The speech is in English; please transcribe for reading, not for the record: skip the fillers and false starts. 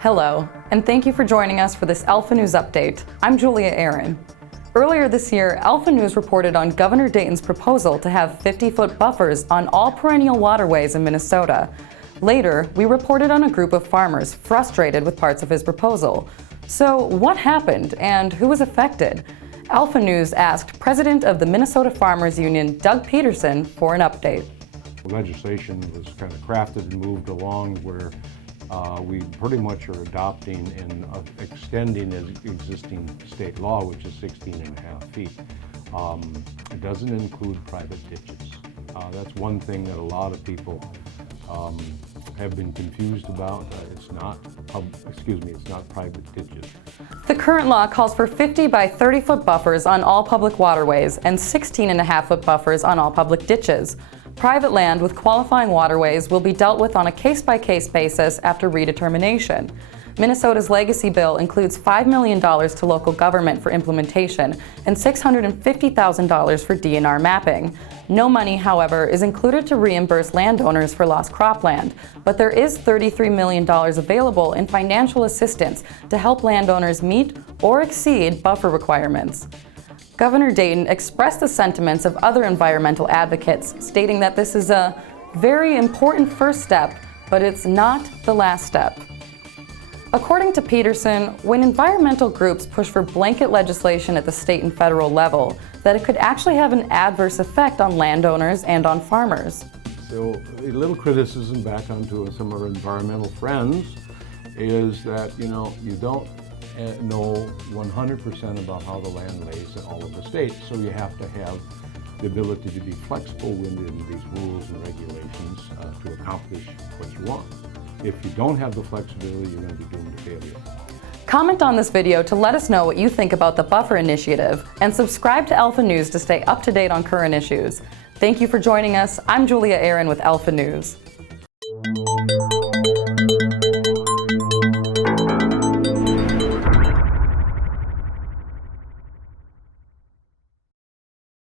Hello, and thank you for joining us for this Alpha News update. I'm Julia Aaron. Earlier this year, Alpha News reported on Governor Dayton's proposal to have 50-foot buffers on all perennial waterways in Minnesota. Later, we reported on a group of farmers frustrated with parts of his proposal. So what happened and who was affected? Alpha News asked President of the Minnesota Farmers Union, Doug Peterson, for an update. Legislation was kind of crafted and moved along where we pretty much are adopting and extending the existing state law, which is 16.5 feet. It doesn't include private ditches. That's one thing that a lot of people have been confused about. It's not private ditches. The current law calls for 50 by 30-foot buffers on all public waterways and 16.5-foot buffers on all public ditches. Private land with qualifying waterways will be dealt with on a case-by-case basis after redetermination. Minnesota's legacy bill includes $5 million to local government for implementation and $650,000 for DNR mapping. No money, however, is included to reimburse landowners for lost cropland, but there is $33 million available in financial assistance to help landowners meet or exceed buffer requirements. Governor Dayton expressed the sentiments of other environmental advocates, stating that this is a very important first step, but it's not the last step. According to Peterson, when environmental groups push for blanket legislation at the state and federal level, that it could actually have an adverse effect on landowners and on farmers. So a little criticism back onto some of our environmental friends is that, you don't know 100% about how the land lays in all of the states, so you have to have the ability to be flexible within these rules and regulations to accomplish what you want. If you don't have the flexibility, you're going to be doomed to failure. Comment on this video to let us know what you think about the buffer initiative, and subscribe to Alpha News to stay up to date on current issues. Thank you for joining us. I'm Julia Aaron with Alpha News.